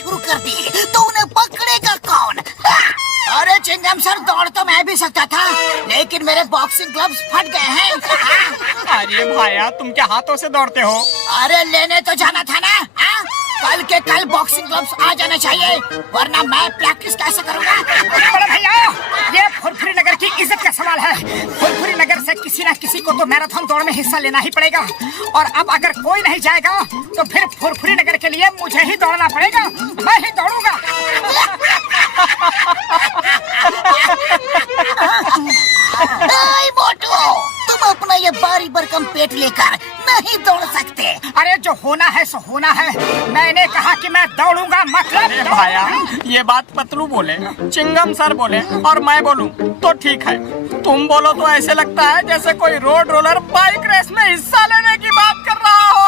शुरू कर दी तो उन्हें पकड़ेगा कौन? अरे चिंगम सर, दौड़ तो मैं भी सकता था, लेकिन मेरे बॉक्सिंग ग्लव्स फट गए हैं। अरे भाया, तुम क्या हाथों से दौड़ते हो? अरे लेने तो जाना था ना। कल के कल बॉक्सिंग ग्लव्स आ जाना चाहिए, वरना मैं प्रैक्टिस कैसे करूँगा? बड़े भैया, ये फुरफुरी नगर की इज्जत का सवाल है। फुरफुरी नगर से किसी न किसी को तो मैराथन दौड़ में हिस्सा लेना ही पड़ेगा, और अब अगर कोई नहीं जाएगा तो फिर फुरफुरी नगर के लिए मुझे ही दौड़ना पड़ेगा। मैं ही दौड़ूंगा। मोटू, तुम अपना ये बारी भरकम पेट लेकर नहीं दौड़ सकते। अरे जो होना है सो होना है। मैंने कहा कि मैं दौड़ूंगा, मतलब। भाया, ये बात पतलू बोले, चिंगम सर बोले और मैं बोलूं तो ठीक है। तुम बोलो तो ऐसे लगता है जैसे कोई रोड रोलर बाइक रेस में हिस्सा लेने की बात कर रहा हो।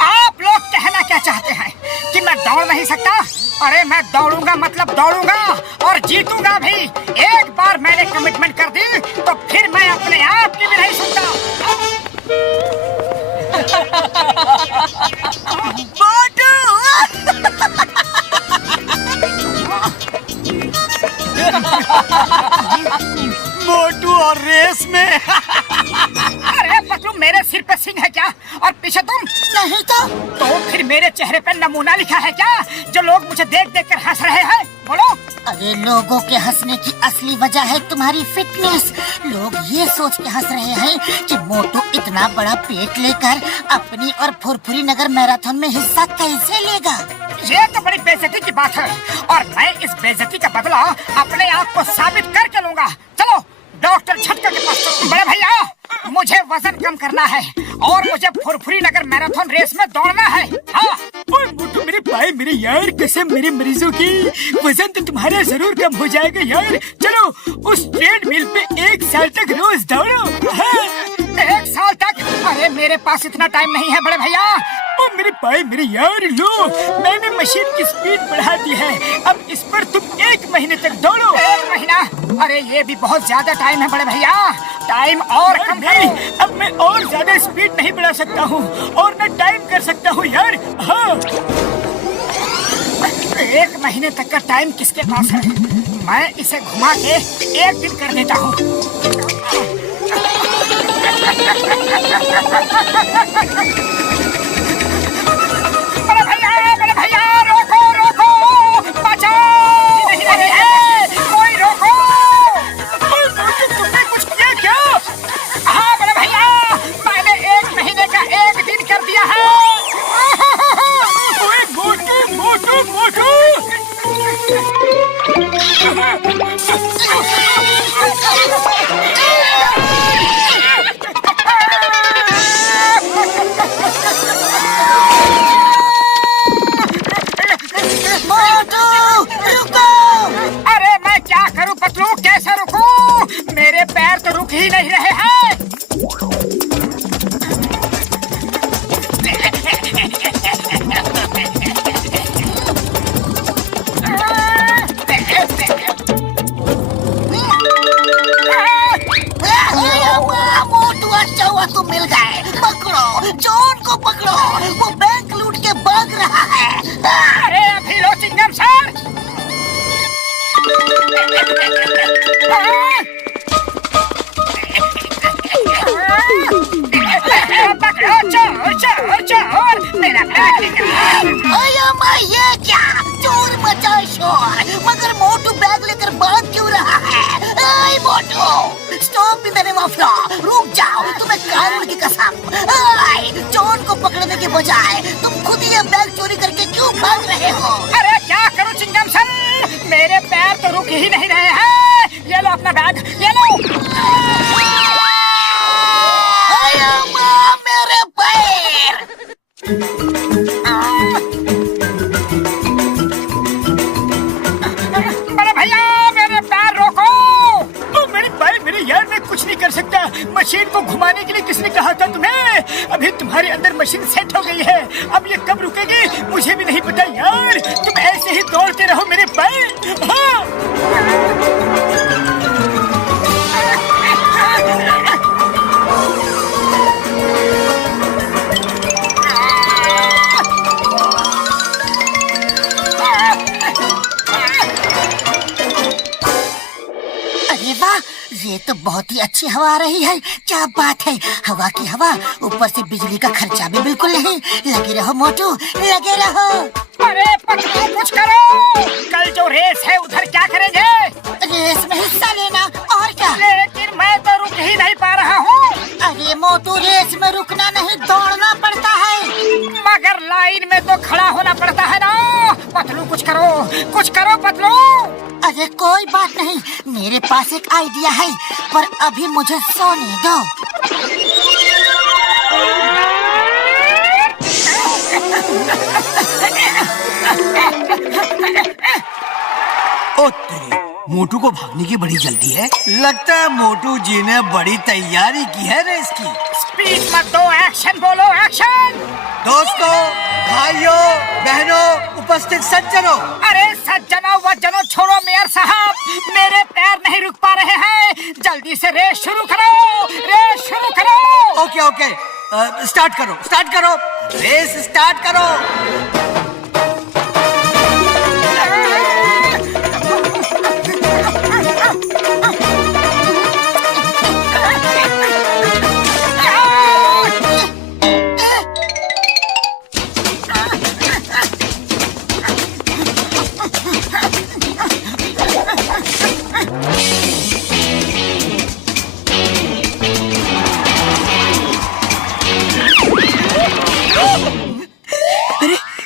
आप लोग कहना क्या चाहते हैं कि मैं दौड़ नहीं सकता? अरे मैं दौड़ूंगा, मतलब दौड़ूंगा, और जीतूंगा भी। एक बार मैंने कमिटमेंट कर दी तो फिर मैं अपने आप की भी नहीं सुनता। मोटू और रेस में। अरे पतलू, मेरे सिर पे सिंह है क्या और पीछे तुम? नहीं तो फिर मेरे चेहरे पे नमूना लिखा है क्या, जो लोग मुझे देख देख कर हंस रहे हैं? बोलो। अरे लोगों के हंसने की असली वजह है तुम्हारी फिटनेस। लोग ये सोच के हंस रहे हैं कि मोटू इतना बड़ा पेट लेकर अपनी और फुरफुरी नगर मैराथन में हिस्सा कैसे लेगा। ये तो बड़ी बेइज्जती की बात है, और मैं इस बेइज्जती का बदला अपने आप को साबित करके लूंगा। चलो डॉक्टर झटका के पास चलो। बड़े भैया, मुझे वजन कम करना है और मुझे फुरफुरी नगर मैराथन रेस में दौड़ना है। हाँ। तो मेरे भाई, मेरे यार, कसम मेरे मरीजों की, वजन तो तुम्हारा जरूर कम हो जाएगा यार। चलो उस ट्रेडमिल पे 1 साल तक रोज दौड़ो। हाँ। 1 साल तक? अरे मेरे पास इतना टाइम नहीं है बड़े भैया। मेरे भाई, मेरे यार, लो मैंने मशीन की स्पीड बढ़ा दी है, अब इस पर तुम 1 महीने तक दौड़ो। 1 महीना? अरे ये भी बहुत ज्यादा टाइम है बड़े भैया। टाइम और कम नहीं, अब मैं और ज्यादा स्पीड नहीं बढ़ा सकता हूँ और न टाइम कर सकता हूँ यार। हाँ। 1 महीने तक का टाइम किसके पास है? मैं इसे घुमा के 1 दिन कर देता हूँ। बड़े भैया, रोको रोको, बचाओ। कोई रोको। तुमने कुछ किया क्या? हाँ बड़े भैया, मैंने 1 महीने का 1 दिन कर दिया है। मोटू मोटू मोटू। अरे मैं क्या करूं पतलू, कैसे रुकूं? मेरे पैर तो रुक ही नहीं रहे हैं। मोटू, अच्छा हुआ तुम मिल गए। पकड़ो, जॉन को पकड़ो, वो बैंक लूट के भाग रहा है। अरे अभी लो चिंगम सर। चोर चोर, मेरा बैग निकाल। ये क्या? चोर मचा शोर, मगर मोटू बैग लेकर भाग क्यों रहा है? Motu, stop in the name of law. रुक जाओ, तुम्हें कानून की कसम। जॉन को पकड़ने के बजाय तुम खुद ये बैग चोरी करके क्यों भाग रहे हो? अरे क्या करूं चिंगम सर, मेरे पैर तो रुक ही नहीं रहे हैं। ये लो अपना बैग, ये लो। मेरे पैर। बड़े भैया, मेरे पैर रोको। मेरे भाई, मेरे यार, मैं कुछ नहीं कर सकता। मशीन को घुमाने के लिए किसने कहा था तुम्हें? अभी तुम्हारे अंदर मशीन सेट हो गई है, अब ये कब रुकेगी मुझे भी नहीं पता यार। तुम ऐसे ही दौड़ते रहो मेरे भाई। हाँ। ये तो बहुत ही अच्छी हवा आ रही है। क्या बात है, हवा की हवा, ऊपर से बिजली का खर्चा भी बिल्कुल नहीं। लगे रहो मोटू, लगे रहो। अरे पतलू कुछ करो, कल जो रेस है उधर क्या करेंगे? रेस में हिस्सा लेना और क्या। लेकिन मैं तो रुक ही नहीं पा रहा हूँ। अरे मोटू, रेस में रुकना नहीं, दौड़ना पड़ता है। मगर लाइन में तो खड़ा होना पड़ता है ना। पतलू कुछ करो पतलू। अरे कोई बात नहीं, मेरे पास एक आइडिया है, पर अभी मुझे सोने दो। ओ तेरी, मोटू को भागने की बड़ी जल्दी है। लगता है मोटू जी ने बड़ी तैयारी की है रेस की। स्पीड मत दो, एक्शन बोलो, एक्शन। दोस्तों, भाइयों, बहनों, उपस्थित सज्जनों। अरे सज्जनों वज्जनों छोड़ो मेयर साहब, मेरे पैर नहीं रुक पा रहे हैं। जल्दी से रेस शुरू करो, रेस शुरू करो। ओके ओके, स्टार्ट करो, रेस स्टार्ट करो।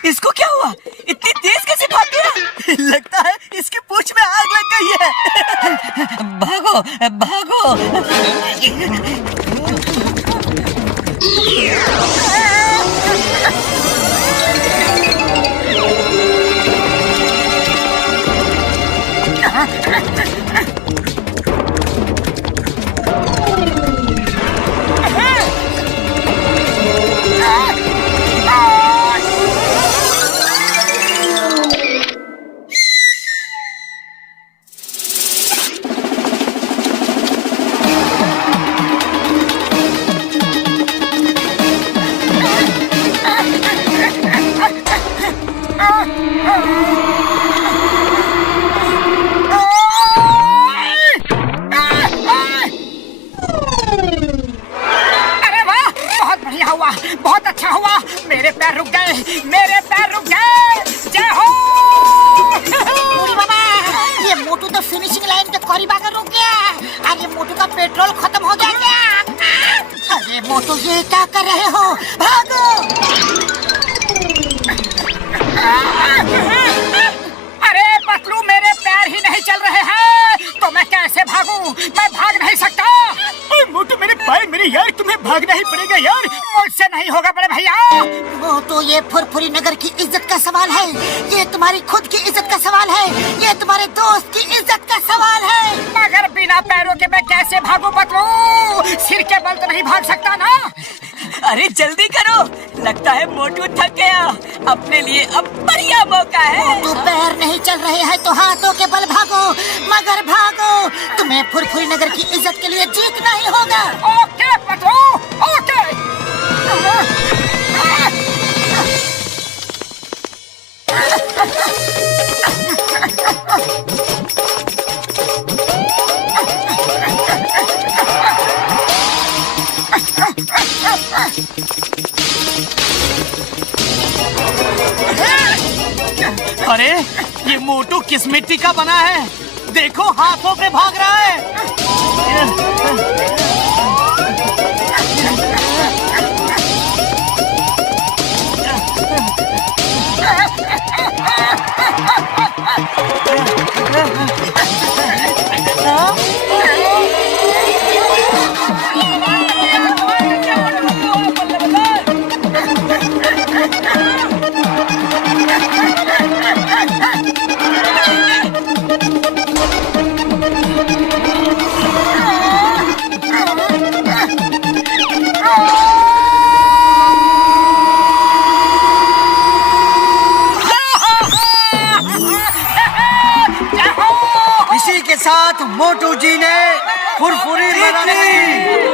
इसको क्या हुआ? इतनी तेज कैसे भाग गया? लगता है इसकी पूंछ में आग लग गई है। भागो भागो। बहुत अच्छा हुआ, मेरे पैर रुक गए। जय हो। बूढ़ी बाबा, ये मोटू तो फिनिशिंग लाइन के करीब आकर रुक गया। अरे मोटू का पेट्रोल खत्म हो गया क्या? अरे मोटू, ये क्या कर रहे हो? भागो। अरे पतलू, मेरे पैर ही नहीं चल रहे हैं, तो मैं कैसे भागूं? मैं भाग नहीं सकता। मोटू, मेरे पैर मेरे यार, तुम्हें भागना ही पड़ेगा यार, मुझसे नहीं होगा बड़े भैया। मोटू, ये फुरफुरी नगर की इज्जत का सवाल है, ये तुम्हारी खुद की इज्जत का सवाल है, ये तुम्हारे दोस्त की इज्जत का सवाल है। मगर बिना पैरों के मैं कैसे भागूं पतलू? सिर के बल तो नहीं भाग सकता ना। अरे जल्दी करो, लगता है मोटू थक गया। अपने लिए अब बढ़िया मौका है। मोटू, पैर नहीं चल रहे हैं तो हाथों के बल भागो, मगर भागो। तुम्हें फुरफुरी नगर की इज्जत के लिए जीतना ही होगा। Okay Patlu, okay. अरे ये मोटू किस मिट्टी का बना है? देखो, हाथों पे भाग रहा है। इसी के साथ मोटू जी ने फुरफुरी बना ली।